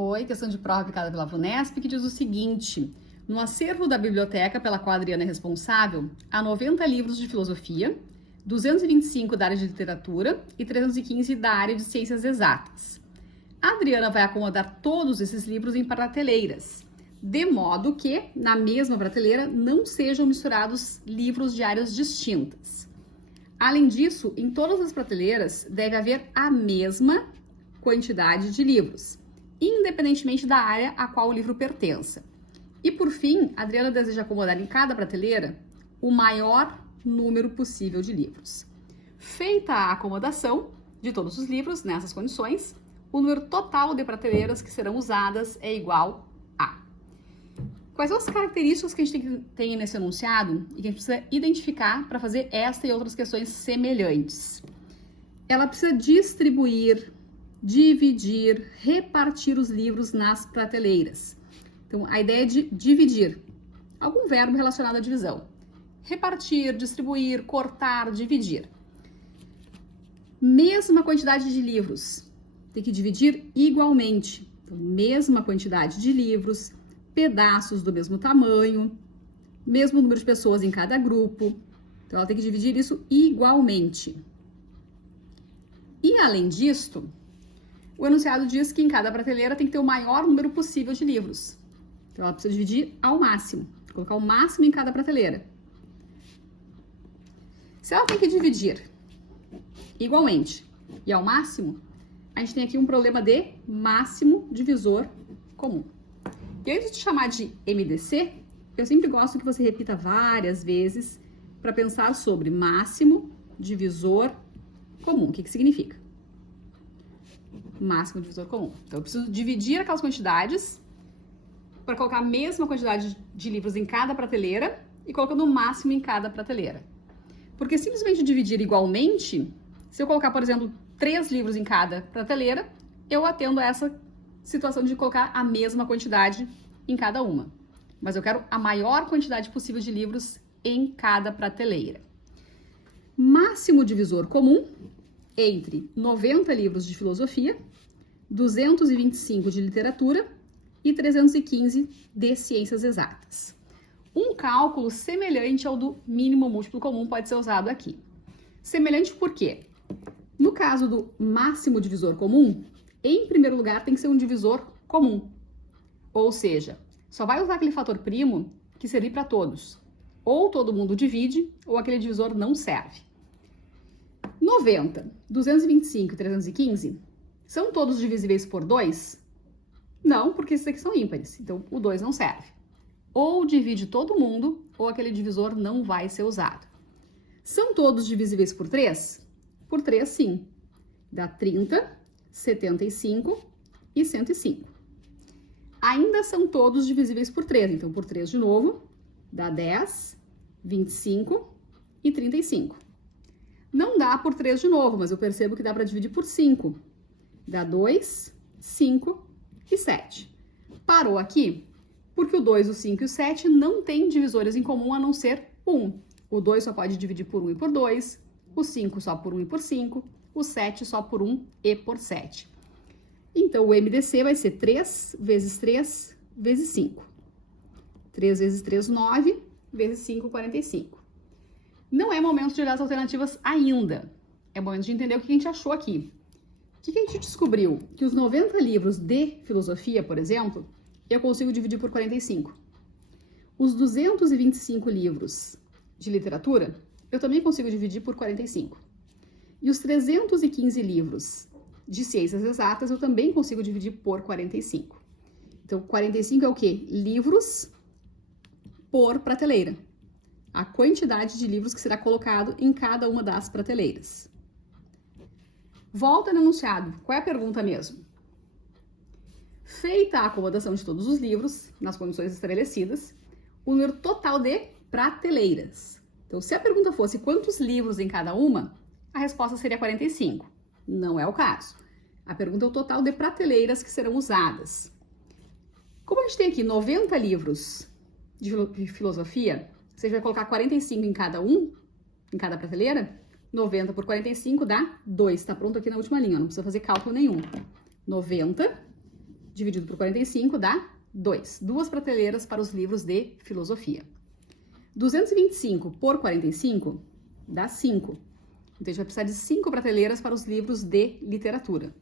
Oi, questão de prova aplicada pela VUNESP, que diz o seguinte: no acervo da biblioteca pela qual a Adriana é responsável, há 90 livros de filosofia, 225 da área de literatura e 315 da área de ciências exatas. A Adriana vai acomodar todos esses livros em prateleiras, de modo que, na mesma prateleira, não sejam misturados livros de áreas distintas. Além disso, em todas as prateleiras deve haver a mesma quantidade de livros, independentemente da área a qual o livro pertença. E por fim, a Adriana deseja acomodar em cada prateleira o maior número possível de livros. Feita a acomodação de todos os livros nessas condições, o número total de prateleiras que serão usadas é igual a... Quais são as características que a gente tem nesse enunciado e que a gente precisa identificar para fazer esta e outras questões semelhantes? Ela precisa distribuir, dividir, repartir os livros nas prateleiras. Então, a ideia é de dividir. Algum verbo relacionado à divisão. Repartir, distribuir, cortar, dividir. Mesma quantidade de livros. Tem que dividir igualmente. Então, mesma quantidade de livros, pedaços do mesmo tamanho, mesmo número de pessoas em cada grupo. Então, ela tem que dividir isso igualmente. E, além disto, o enunciado diz que em cada prateleira tem que ter o maior número possível de livros. Então, ela precisa dividir ao máximo, colocar o máximo em cada prateleira. Se ela tem que dividir igualmente e ao máximo, a gente tem aqui um problema de máximo divisor comum. E antes de chamar de MDC, eu sempre gosto que você repita várias vezes para pensar sobre máximo divisor comum. O que significa? Máximo divisor comum. Então, eu preciso dividir aquelas quantidades para colocar a mesma quantidade de livros em cada prateleira e colocando o máximo em cada prateleira. Porque simplesmente dividir igualmente, se eu colocar, por exemplo, 3 livros em cada prateleira, eu atendo a essa situação de colocar a mesma quantidade em cada uma. Mas eu quero a maior quantidade possível de livros em cada prateleira. Máximo divisor comum entre 90 livros de filosofia, 225 de literatura e 315 de ciências exatas. Um cálculo semelhante ao do mínimo múltiplo comum pode ser usado aqui. Semelhante por quê? No caso do máximo divisor comum, em primeiro lugar tem que ser um divisor comum. Ou seja, só vai usar aquele fator primo que servir para todos. Ou todo mundo divide, ou aquele divisor não serve. 90, 225 e 315 são todos divisíveis por 2? Não, porque esses aqui são ímpares, então o 2 não serve. Ou divide todo mundo, ou aquele divisor não vai ser usado. São todos divisíveis por 3? Por 3, sim. Dá 30, 75 e 105. Ainda são todos divisíveis por 3, então por 3 de novo, dá 10, 25 e 35. Não dá por 3 de novo, mas eu percebo que dá para dividir por 5. Dá 2, 5 e 7. Parou aqui? Porque o 2, o 5 e o 7 não têm divisores em comum a não ser 1. O 2 só pode dividir por 1 e por 2, o 5 só por 1 e por 5, o 7 só por 1 e por 7. Então, o MDC vai ser 3 vezes 3 vezes 5. 3 vezes 3, 9, vezes 5, 45. Não é momento de olhar as alternativas ainda. É momento de entender o que a gente achou aqui. O que a gente descobriu? Que os 90 livros de filosofia, por exemplo, eu consigo dividir por 45. Os 225 livros de literatura, eu também consigo dividir por 45. E os 315 livros de ciências exatas, eu também consigo dividir por 45. Então, 45 é o quê? Livros por prateleira. A quantidade de livros que será colocado em cada uma das prateleiras. Volta no enunciado. Qual é a pergunta mesmo? Feita a acomodação de todos os livros, nas condições estabelecidas, o número total de prateleiras. Então, se a pergunta fosse quantos livros em cada uma, a resposta seria 45. Não é o caso. A pergunta é o total de prateleiras que serão usadas. Como a gente tem aqui 90 livros de filosofia, você vai colocar 45 em cada em cada prateleira, 90 por 45 dá 2. Está pronto aqui na última linha, não precisa fazer cálculo nenhum. 90 dividido por 45 dá 2. 2 prateleiras para os livros de filosofia. 225 por 45 dá 5. Então, a gente vai precisar de 5 prateleiras para os livros de literatura.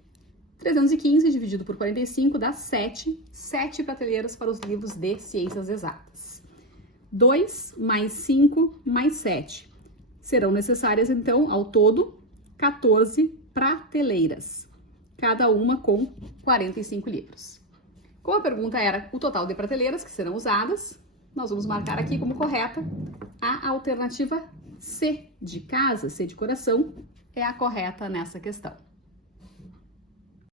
315 dividido por 45 dá 7. 7 prateleiras para os livros de ciências exatas. 2 mais 5 mais 7. Serão necessárias, então, ao todo, 14 prateleiras, cada uma com 45 livros. Como a pergunta era o total de prateleiras que serão usadas, nós vamos marcar aqui como correta a alternativa C de casa, C de coração, é a correta nessa questão.